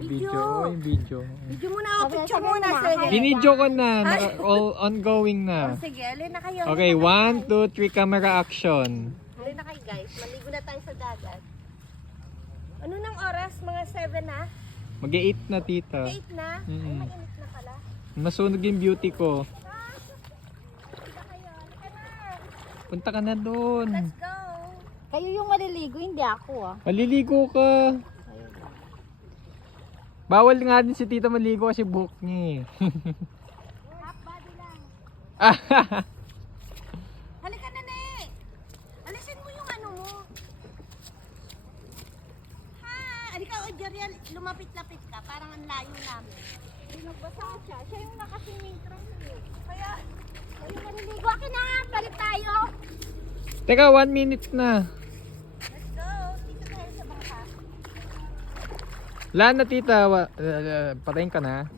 Video. Yung video. Video muna ako, picture muna. Sige. Binidyo ko na. All ongoing na. Sige, alin na kayo. Okay, 1, 2, 3, camera action. Alin na kayo guys, maligo na tayo sa dagat. Ano nang oras? Mga 7 na? Mag-8 na, tita. 8 na? Ay, mainit na pala. Masunog yung beauty ko. Sige kayo, halika na. Punta ka na doon. Let's go. Kayo yung maliligo, hindi ako ah. Maliligo ka. Bawal nga din si tita maligo kasi buhok niya eh. Half body lang. Ah, Halika na, ne. Alisin mo yung ano mo. Ha, halika o Jerian, lumapit-lapit ka. Parang ang layo namin. Binagbasa siya. Siya yung nakasinging crown eh. Kaya, Kayo yung maliligo. Akin na, balik tayo. Teka, 1 minute na. let's go. Dito tayo sa bangka. Wala na tita. Patayin ka na.